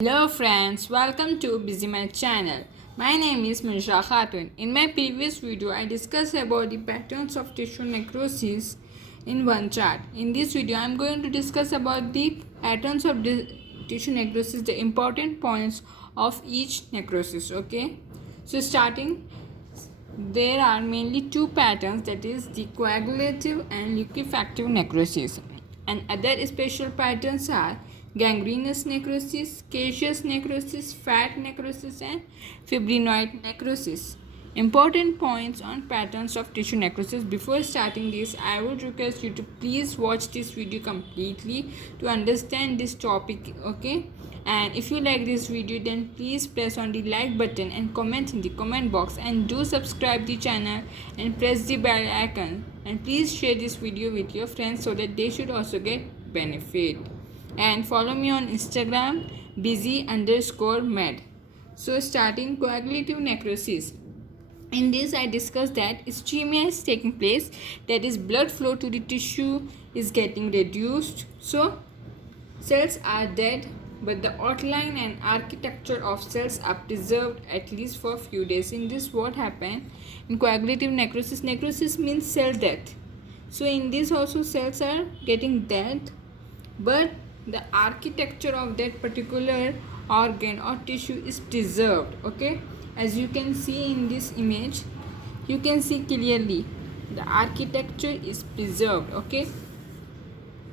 Hello friends, welcome to BusyMath channel. My name is Munsha Khatun. In my previous video, I discussed about the patterns of tissue necrosis in one chart. In this video, I am going to discuss about the patterns of tissue necrosis, the important points of each necrosis. Okay, so starting, there are mainly two patterns, that is the coagulative and liquefactive necrosis, and other special patterns are gangrenous necrosis, caseous necrosis, fat necrosis, and fibrinoid necrosis. Important points on patterns of tissue necrosis. Before starting this, I would request you to please watch this video completely to understand this topic, okay? And if you like this video, then please press on the like button and comment in the comment box, and do subscribe the channel and press the bell icon, and please share this video with your friends so that they should also get benefit. And follow me on Instagram busy_med. So starting coagulative necrosis. In this, I discussed that ischemia is taking place, that is blood flow to the tissue is getting reduced, so cells are dead, but the outline and architecture of cells are preserved at least for a few days. In this, what happened in coagulative necrosis? Necrosis means cell death. So in this also cells are getting dead, but the architecture of that particular organ or tissue is preserved. Okay, as you can see in this image, you can see clearly the architecture is preserved. Okay,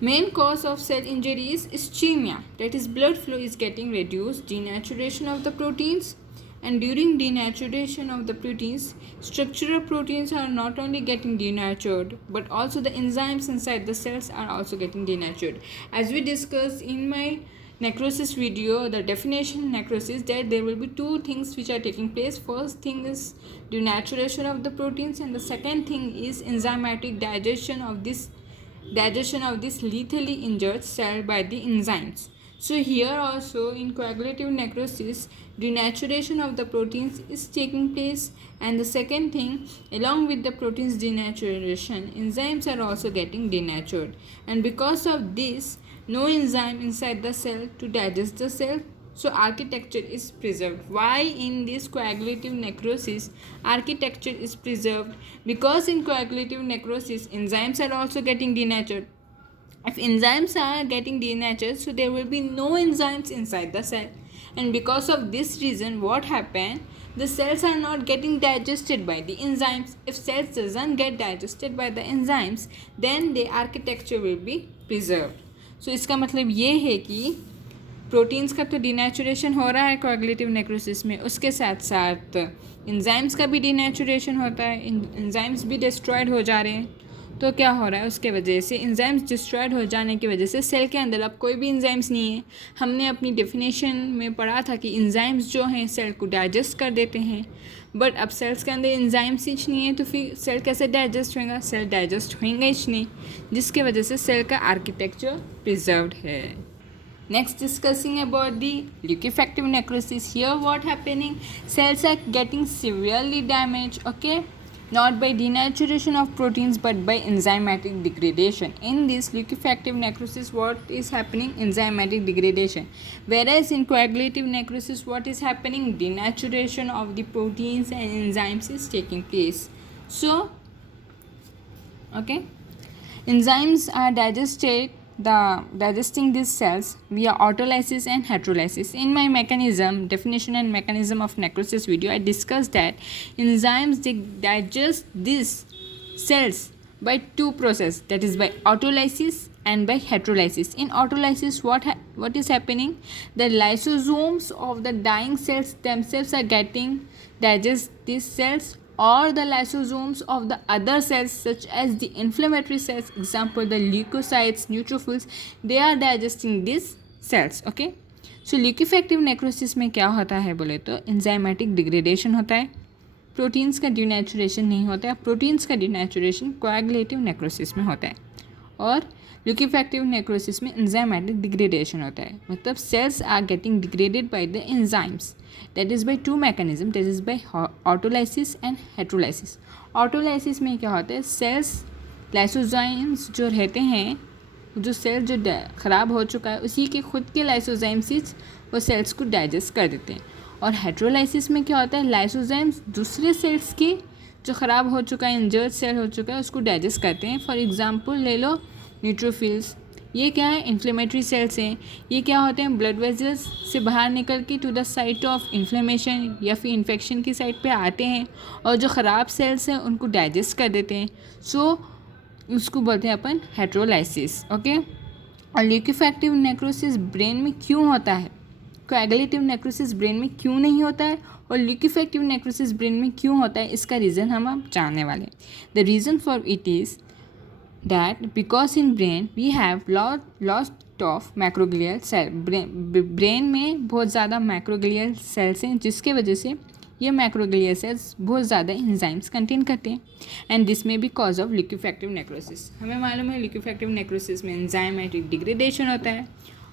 main cause of cell injury is ischemia, that is blood flow is getting reduced, denaturation of the proteins, and during denaturation of the proteins, structural proteins are not only getting denatured, but also the enzymes inside the cells are also getting denatured. As we discussed in my necrosis video, the definition necrosis, that there will be two things which are taking place. First thing is denaturation of the proteins, and the second thing is enzymatic digestion of this lethally injured cell by the enzymes. So here also in coagulative necrosis, denaturation of the proteins is taking place, and the second thing, along with the proteins denaturation, enzymes are also getting denatured, and because of this, no enzyme inside the cell to digest the cell, so architecture is preserved. Why in this coagulative necrosis architecture is preserved? Because in coagulative necrosis enzymes are also getting denatured. If enzymes are getting denatured, so there will be no enzymes inside the cell, and because of this reason, what happened, the cells are not getting digested by the enzymes. If cells doesn't get digested by the enzymes, then the architecture will be preserved. So इसका मतलब ये है कि proteins का तो denaturation हो रहा है कोएगुलेटिव नेक्रोसिस में, उसके साथ साथ एंजाइम्स का भी डिनेचुरेशन होता है, एंजाइम्स भी डिस्ट्रॉयड हो जा रहे हैं. तो क्या हो रहा है, उसके वजह से एंजाइम्स डिस्ट्रॉयड हो जाने की वजह से सेल के अंदर अब कोई भी एंजाइम्स नहीं है. हमने अपनी डेफिनेशन में पढ़ा था कि एंजाइम्स जो हैं सेल को डाइजेस्ट कर देते हैं, बट अब सेल्स के अंदर एंजाइम्स ही नहीं है, तो फिर सेल कैसे डाइजेस्ट होएगा? सेल डाइजेस्ट होएगा ही नहीं, जिसके वजह से सेल का आर्किटेक्चर प्रिजर्व्ड है. Next, discussing about the liquefactive necrosis. Here what happening, cells are getting severely damaged, okay, not by denaturation of proteins but by enzymatic degradation. In this liquefactive necrosis, what is happening? Enzymatic degradation. Whereas in coagulative necrosis, what is happening? Denaturation of the proteins and enzymes is taking place. So okay, enzymes are digesting these cells via autolysis and heterolysis. In my definition and mechanism of necrosis video, I discussed that enzymes, they digest these cells by two processes, that is by autolysis and by heterolysis. In autolysis, what is happening? The lysosomes of the dying cells themselves are getting digest these cells, or the lysosomes of the other cells such as the inflammatory cells, example the leukocytes, neutrophils, they are digesting these cells. Okay, so liquefactive necrosis में क्या होता है बोले तो enzymatic degradation होता है, proteins का denaturation नहीं होता है. प्रोटीन्स का डिनेचुरेशन कोएगुलेटिव नेक्रोसिस में होता है, और लिक्विफैक्टिव नेक्रोसिस में एंजाइमेटिक डिग्रेडेशन होता है. मतलब cells are getting degraded by the enzymes, that is by two mechanism, that is by autolysis and heterolysis. Autolysis में क्या होता है, सेल्स लाइसोजाइम्स जो रहते हैं, जो सेल जो ख़राब हो चुका है, उसी के खुद के लाइसोजाइम्स वो सेल्स को डाइजेस्ट कर देते हैं। और हेटेरोलाइसिस में क्या होता है, लाइसोजाइम्स दूसरे सेल्स की जो ख़राब हो चुका है, इंजर्ड सेल हो चुका है, उसको डाइजेस्ट करते हैं। फॉर एग्जांपल ले लो न्यूट्रोफिल्स, ये क्या है, इन्फ्लेमेटरी सेल्स हैं। ये क्या होते हैं, ब्लड वेजल्स से बाहर निकल के to the site of inflammation या फिर इन्फेक्शन की साइट पे आते हैं और जो ख़राब सेल्स हैं उनको डाइजेस्ट कर देते हैं। सो उसको बोलते हैं अपन हेटेरोलाइसिस। ओके। और ल्यूकोफैक्टिव नेक्रोसिस ब्रेन में क्यों होता है, कोएगुलेटिव नेक्रोसिस ब्रेन में क्यों नहीं होता है, और ल्यूकोफैक्टिव नेक्रोसिस ब्रेन में क्यों होता है, इसका रीज़न हम अब जानने वाले हैं। The reason for it is that because in brain we have lost of macroglial cell, brain में बहुत ज़्यादा मैक्रोग्लियल सेल्स हैं, जिसके वजह से ये मैक्रोग्लियल सेल्स बहुत ज़्यादा एंजाइम्स कंटेन करते हैं। एंड दिस में भी कॉज ऑफ लिक्विफैक्टिव नेक्रोसिस। हमें मालूम है लिक्विफैक्टिव नेक्रोसिस में एंजाइमेटिक डिग्रेडेशन होता है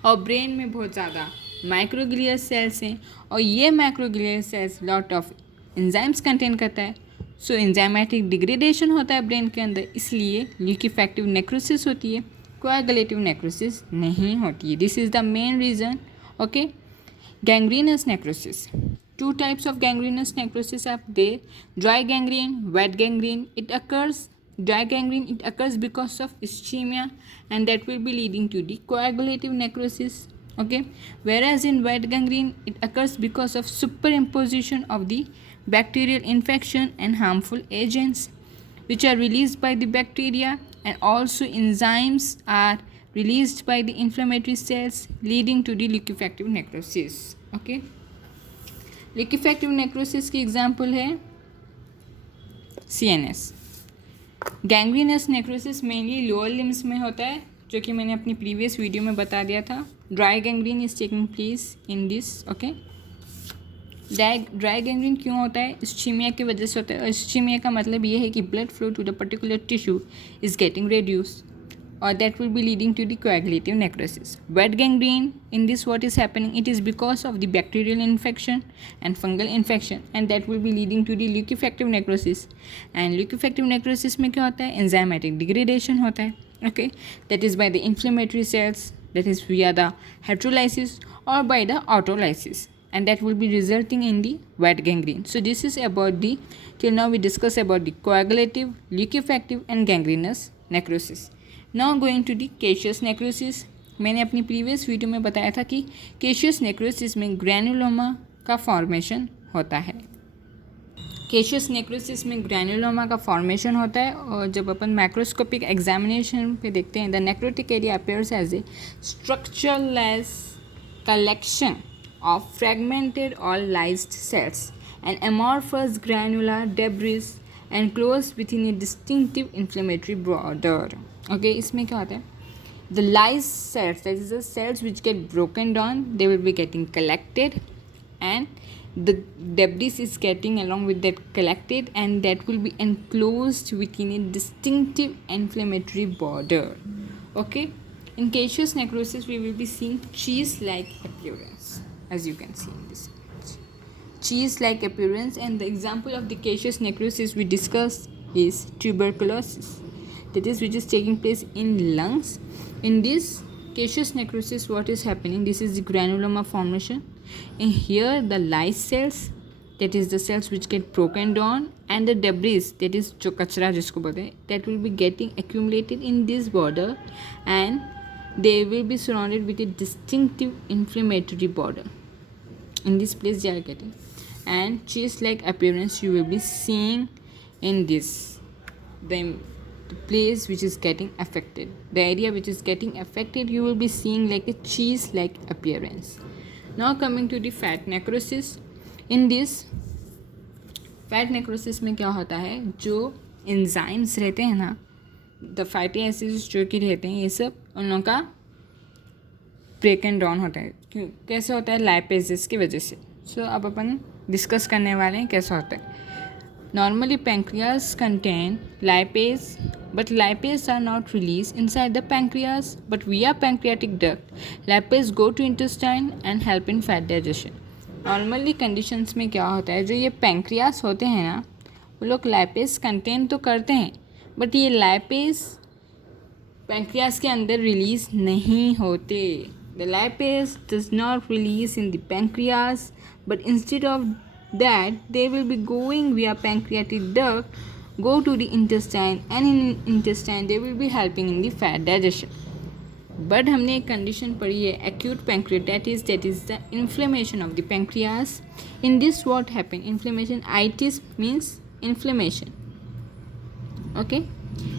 और ब्रेन में बहुत ज़्यादा माइक्रोग्लियल सेल्स हैं और ये macroglial cells lot of enzymes contain करता है। सो एंजाइमेटिक डिग्रेडेशन होता है ब्रेन के अंदर, इसलिए लिक्विफैक्टिव नेक्रोसिस होती है, कोएगुलेटिव नेक्रोसिस नहीं होती है। This is the main reason. Okay. Gangrenous necrosis, two types of gangrenous necrosis are there, dry gangrene, wet gangrene. It occurs dry gangrene, it occurs because of ischemia and that will be leading to the coagulative necrosis. Okay, whereas in wet gangrene it occurs because of superimposition of the bacterial infection and harmful agents which are released by the bacteria, and also enzymes are released by the inflammatory cells leading to the liquefactive necrosis. Okay, liquefactive necrosis की example है CNS। Gangrenous necrosis mainly lower limbs में होता है, जो कि मैंने अपनी previous video में बता दिया था। Dry gangrene is taking place in this. Okay. Dry gangrene क्यों होता है, इस्चीमिया की वजह से होता है। और इस्चीमिया का मतलब ये है कि blood flow to the particular tissue is getting reduce, or that will be leading to the coagulative necrosis. Wet gangrene, in this what is happening, it is because of the bacterial infection and fungal infection, and that will be leading to the liquefactive necrosis. And liquefactive necrosis में क्या होता है, enzymatic degradation होता है. Okay, that is by the inflammatory cells, that is via the heterolysis or by the autolysis, and that will be resulting in the wet gangrene. So this is about the, till now we discuss about the coagulative, liquefactive and gangrenous necrosis. Now going to the caseous necrosis. मैंने अपनी previous video में बताया था कि caseous necrosis में granuloma का formation होता है। caseous necrosis में ग्रैनुलोमा का फॉर्मेशन होता है और जब अपन मैक्रोस्कोपिक एग्जामिनेशन पे देखते हैं, the necrotic area appears as a structureless collection of fragmented or lysed cells and amorphous granular debris enclosed within a distinctive inflammatory border. Okay, इसमें क्या होता है, the lysed cells, that is the cells which get broken down, they will be getting collected and the debris is getting along with that collected, and that will be enclosed within a distinctive inflammatory border. Okay, in caseous necrosis we will be seeing cheese-like appearance, as you can see in this image. Cheese-like appearance, and the example of the caseous necrosis we discussed is tuberculosis, that is which is taking place in lungs. In this caseous necrosis what is happening, this is the granuloma formation, and here the lysed cells, that is the cells which get broken down, and the debris, that is जो कचरा जिसको बोलते हैं, that will be getting accumulated in this border, and they will be surrounded with a distinctive inflammatory border. In this place they are getting, and cheese-like appearance you will be seeing in this, the place which is getting affected, the area which is getting affected, you will be seeing like a cheese-like appearance. Now coming to the fat necrosis. In this fat necrosis में क्या होता है, जो enzymes रहते हैं ना, the fatty acids जो कि रहते हैं, ये सब उन लोगों का ब्रेक एंड डाउन होता है। क्यों, कैसे होता है, लाइपेजेस की वजह से। सो अब अपन डिस्कस करने वाले हैं कैसा होता है। Normally pancreas contain lipase, but lipase are not released inside the pancreas, but via pancreatic duct. Lipase go to intestine and help in fat digestion. Normally conditions में क्या होता है, जो ये pancreas होते हैं ना, वो लोग lipase contain तो करते हैं, but ये lipase pancreas के अंदर रिलीज़ नहीं होते। The lipase does not release in the pancreas, but instead of that, they will be going via pancreatic duct, go to the intestine, and in intestine they will be helping in the fat digestion. But हमने एक condition पढ़ी है acute pancreatitis, that is the inflammation of the pancreas. In this what happen? Inflammation, itis means inflammation. Okay,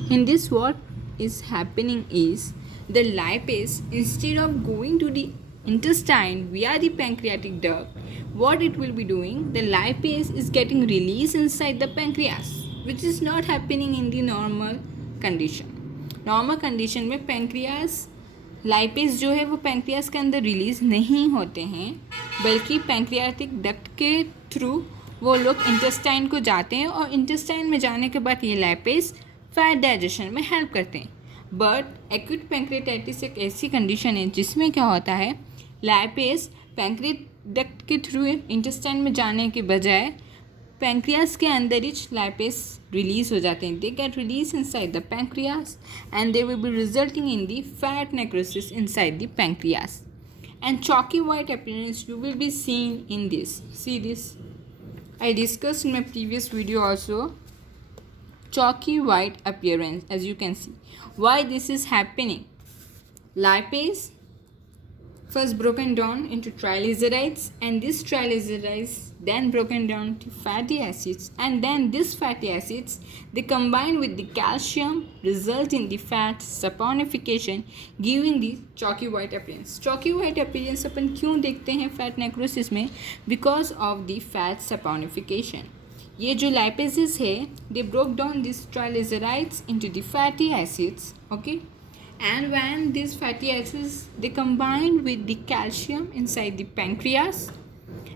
in this what is happening is the lipase, instead of going to the intestine via the pancreatic duct, what it will be doing, the lipase is getting released inside the pancreas, which is not happening in the normal condition. Normal condition में pancreas lipase जो है वो pancreas के अंदर release नहीं होते हैं, बल्कि पैंक्रियाटिक डक्ट के थ्रू वो लोग इंटेस्टाइन को जाते हैं और इंटेस्टाइन में जाने के बाद ये लाइपेस फैट डाइजेशन में हेल्प करते हैं. बट एक्यूट पैंक्रियाटाइटिस एक ऐसी कंडीशन है जिसमें क्या होता है, लाइपेस पैंक्रियाटिक डक्ट के थ्रू इंटेस्टाइन में जाने के बजाय पैंक्रियास के अंदर ही लाइपेस रिलीज हो जाते हैं. They get release inside the pancreas and they will be resulting in the fat necrosis inside the pancreas. And chalky white appearance you will be seen in this. See this, I discussed in my previous video also. Chalky white appearance, as you can see. Why this is happening? Lipase first broken down into triglycerides, and this triglycerides then broken down to fatty acids, and then these fatty acids they combine with the calcium, result in the fat saponification, giving the chalky white appearance. Chalky white appearance अपन क्यों देखते हैं fat necrosis में? Because of the fat saponification. ये जो lipases है, they broke down these triglycerides into the fatty acids, okay? And when these fatty acids they combine with the calcium inside the pancreas,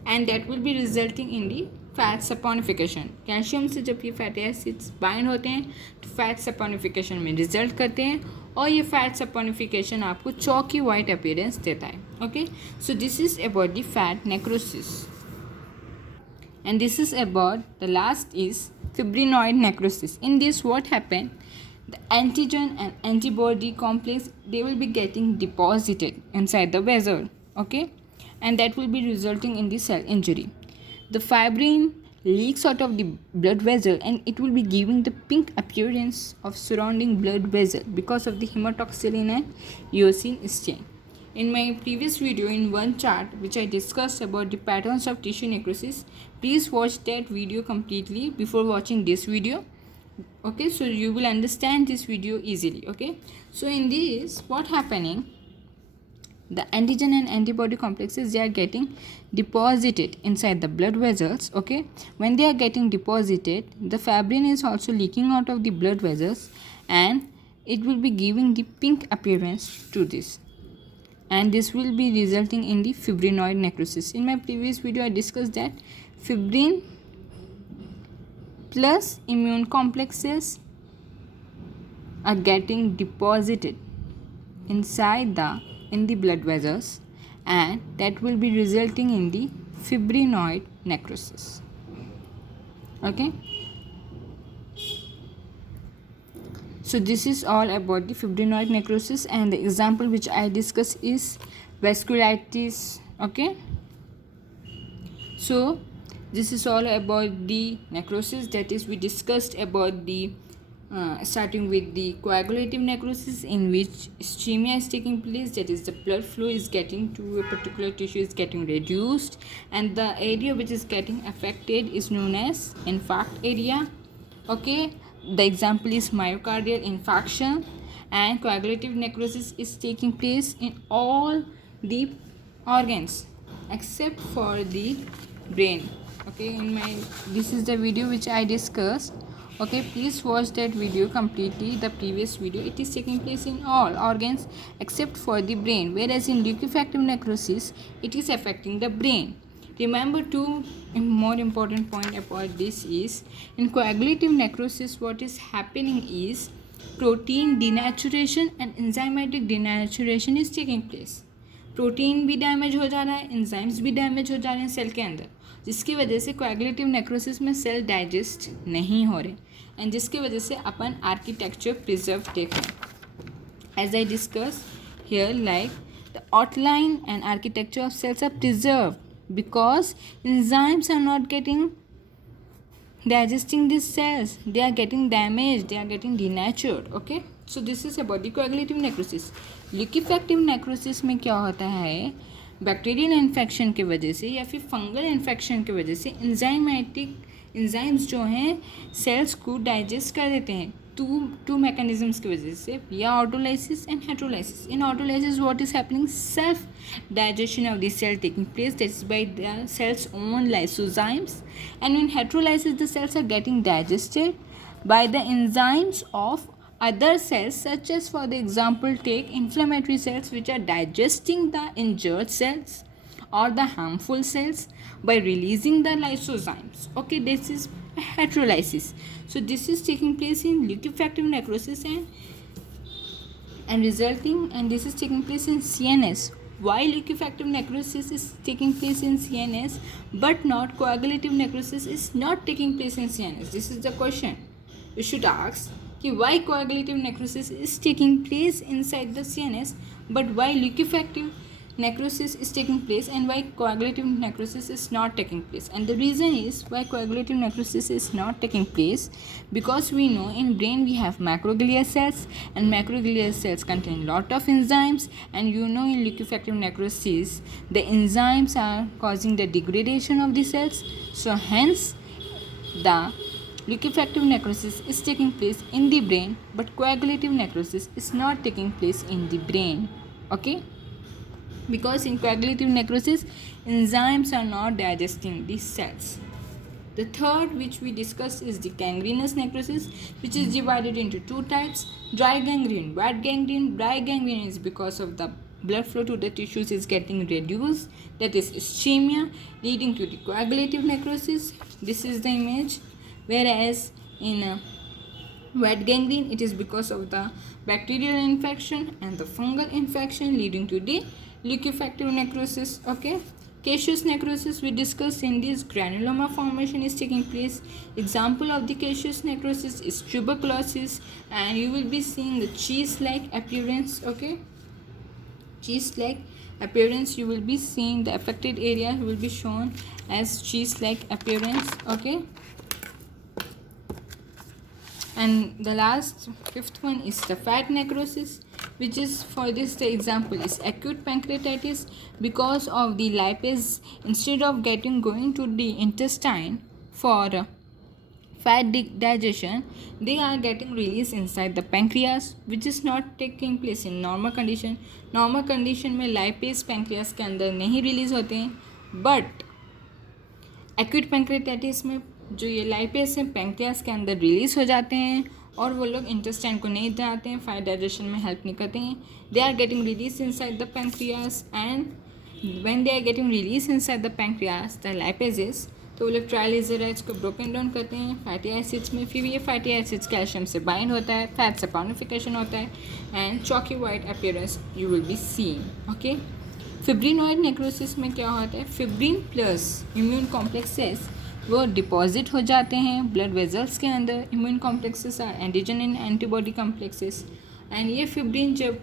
and that will be resulting in the fat saponification. calcium से जब ये fatty acids bind होते हैं तो fat saponification में result करते हैं, और ये fat saponification आपको chalky white appearance देता है. Okay, so this is about the fat necrosis, and this is about the last is fibrinoid necrosis. In this what happened? The antigen and antibody complex they will be getting deposited inside the vessel, okay, and that will be resulting in the cell injury. The fibrin leaks out of the blood vessel and it will be giving the pink appearance of surrounding blood vessel because of the hematoxylin and eosin stain. In my previous video in one chart which I discussed about the patterns of tissue necrosis, please watch that video completely before watching this video. Okay, so you will understand this video easily. Okay, so in this what happening, the antigen and antibody complexes they are getting deposited inside the blood vessels. Okay, when they are getting deposited, the fibrin is also leaking out of the blood vessels and it will be giving the pink appearance to this, and this will be resulting in the fibrinoid necrosis. In my previous video I discussed that fibrin plus immune complexes are getting deposited inside the blood vessels, and that will be resulting in the fibrinoid necrosis. Okay, so this is all about the fibrinoid necrosis, and the example which I discussed is vasculitis. Okay, so this is all about the necrosis, that is we discussed about the starting with the coagulative necrosis, in which ischemia is taking place, that is the blood flow is getting to a particular tissue is getting reduced, and the area which is getting affected is known as infarct area. Okay, the example is myocardial infarction, and coagulative necrosis is taking place in all the organs except for the brain. Okay, this is the video which I discussed. Okay, please watch that video completely, the previous video. It is taking place in all organs except for the brain, whereas in liquefactive necrosis it is affecting the brain. Remember two more important point about this is, in coagulative necrosis what is happening is protein denaturation and enzymatic denaturation is taking place. Protein भी damage हो जा रहा है, enzymes भी damage हो जा रहे हैं सेल के अंदर, जिसकी वजह से कोएगुलेटिव नेक्रोसिस में सेल डाइजेस्ट नहीं हो रहे, एंड जिसकी वजह से अपन आर्किटेक्चर प्रिजर्व देख रहे हैं. As I discuss here, like The outline and architecture of cells are preserved because enzymes are not getting digesting these cells. They are getting damaged, they are getting denatured. Okay, so this is about the coagulative necrosis. Liquefactive necrosis में क्या होता है, bacterial infection की वजह से या फिर fungal infection की वजह से एंजाइम्स जो हैं सेल्स को डाइजेस्ट कर देते हैं टू मैकेनिज्म्स की वजह से, या autolysis and heterolysis. In autolysis what is happening, self digestion of the cell taking place, that is by the cell's own lysozymes, and in heterolysis the cells are getting digested by the enzymes of other cells, such as for the example take inflammatory cells which are digesting the injured cells or the harmful cells by releasing the lysozymes. Okay, this is heterolysis. So this is taking place in liquefactive necrosis and this is taking place in CNS. Why liquefactive necrosis is taking place in CNS but not coagulative necrosis is not taking place in CNS? This is the question you should ask. Why coagulative necrosis is taking place inside the CNS but why liquefactive necrosis is taking place and why coagulative necrosis is not taking place? And the reason is why coagulative necrosis is not taking place, because we know in brain we have macroglia cells, and macroglia cells contain lot of enzymes, and you know in liquefactive necrosis the enzymes are causing the degradation of the cells. So hence the liquefactive necrosis is taking place in the brain but coagulative necrosis is not taking place in the brain. Okay, because in coagulative necrosis enzymes are not digesting these cells. The third which we discussed is the gangrenous necrosis, which is divided into two types: dry gangrene, wet gangrene. Dry gangrene is because of the blood flow to the tissues is getting reduced, that is ischemia, leading to the coagulative necrosis. This is the image. Whereas in wet gangrene, it is because of the bacterial infection and the fungal infection leading to the liquefactive necrosis. Okay, caseous necrosis we discussed in this, granuloma formation is taking place. Example of the caseous necrosis is tuberculosis, and you will be seeing the cheese-like appearance. Okay, cheese-like appearance, you will be seeing the affected area will be shown as cheese-like appearance. Okay, and the last fifth one is the fat necrosis, which is for this the example is acute pancreatitis. Because of the lipase, instead of going to the intestine for fat digestion, they are getting released inside the pancreas, which is not taking place in normal condition. Normal condition में lipase pancreas के अंदर नहीं release होते हैं, but acute pancreatitis में जो ये lipase है पैंक्रियास के अंदर रिलीज हो जाते हैं और वो लोग इंटेस्टाइन को नहीं जाते हैं, फैट डाइजेशन में हेल्प नहीं करते हैं. They are getting release inside the pancreas, and when they are getting release inside the pancreas the lipases, तो वो लोग ट्राइग्लिसराइड्स को ब्रोकन डाउन करते हैं फैटी एसिड्स में. फिर ये फैटी एसिड्स कैल्शियम से बाइंड होता है, फैट से पाउनिफिकेशन होता है, and chalky white appearance you will be seeing. Okay, fibrinoid necrosis में क्या होता है, फिब्रिन प्लस इम्यून कॉम्प्लेक्सेस वो डिपॉजिट हो जाते हैं ब्लड वेजल्स के अंदर. Immune complexes are antigen and antibody complexes, and ये फिब्रिन जब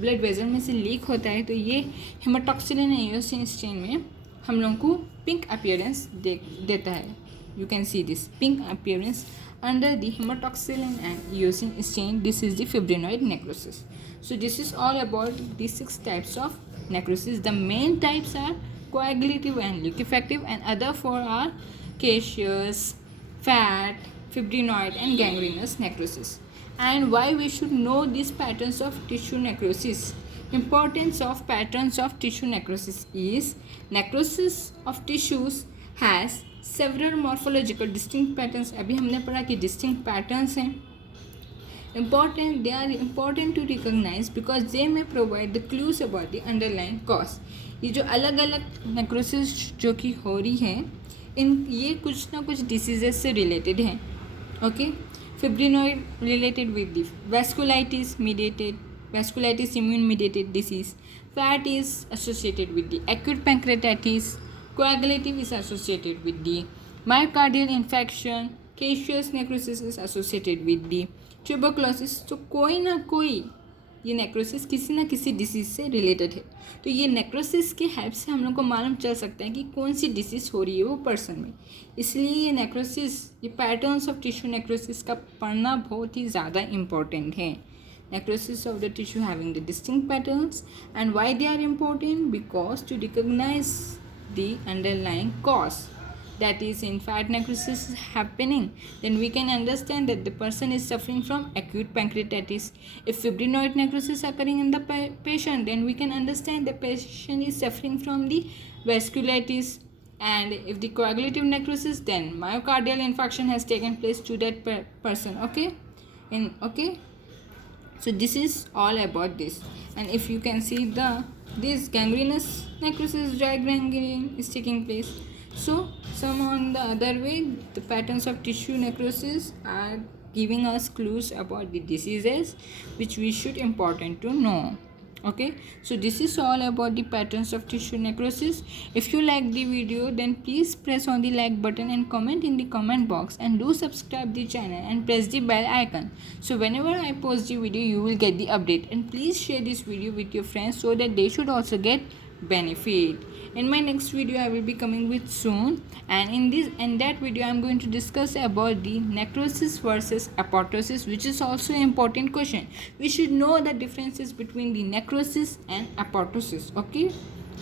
ब्लड वेजल में से लीक होता है तो ये हेमाटॉक्सिलिन एंड इयोसिन स्टेन में हम लोगों को पिंक अपीयरेंस देता है. You can see this pink appearance under the hematoxylin and eosin stain. This is the fibrinoid necrosis. So this is all about the 6 types of necrosis. The main types are coagulative and liquefactive, and other 4 are caseous, fat, fibrinoid and gangrenous necrosis. And why we should know these patterns of tissue necrosis? Importance of patterns of tissue necrosis is necrosis of tissues has several morphological distinct patterns. अभी हमने पढ़ा कि distinct patterns हैं. They are important to recognize because they may provide the clues about the underlying cause. ये जो अलग अलग necrosis जो कि हो रही है, ये कुछ ना कुछ diseases से related हैं. Okay, fibrinoid related with the vasculitis immune mediated disease. Fat is associated with the acute pancreatitis. Coagulative is associated with the myocardial infarction. Caseous necrosis is associated with the tuberculosis. तो कोई ना कोई ये necrosis किसी ना किसी disease से related है। तो ये नेक्रोसिस के हेल्प से हम लोग को मालूम चल सकता है कि कौन सी डिसीज़ हो रही है वो पर्सन में। इसलिए ये नेक्रोसिस, ये पैटर्न्स ऑफ टिश्यू नेक्रोसिस का पढ़ना बहुत ही ज़्यादा इम्पोर्टेंट है। Necrosis of the tissue having the distinct patterns, and why they are important, because to recognize the underlying cause, that is in fact necrosis is happening, then we can understand that the person is suffering from acute pancreatitis. If fibrinoid necrosis is occurring in the patient, then we can understand the patient is suffering from the vasculitis. And if the coagulative necrosis, then myocardial infarction has taken place to that person. Okay. So this is all about this. And if you can see this gangrenous necrosis, dry gangrene is taking place. So some on the other way, the patterns of tissue necrosis are giving us clues about the diseases which we should important to know. Okay, so this is all about the patterns of tissue necrosis. If you like the video, then please press on the like button and comment in the comment box, and do subscribe the channel and press the bell icon, so whenever I post the video you will get the update. And please share this video with your friends so that they should also get benefit. In my next video I will be coming with soon, and in that video I am going to discuss about the necrosis versus apoptosis, which is also an important question. We should know the differences between the necrosis and apoptosis. Okay,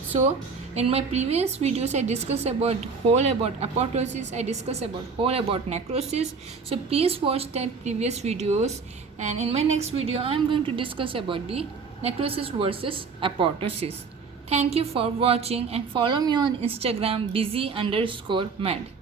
so in my previous videos I discussed about whole about apoptosis, I discussed about whole about necrosis, so please watch that previous videos. And in my next video I am going to discuss about the necrosis versus apoptosis. Thank you for watching, and follow me on Instagram busy_med.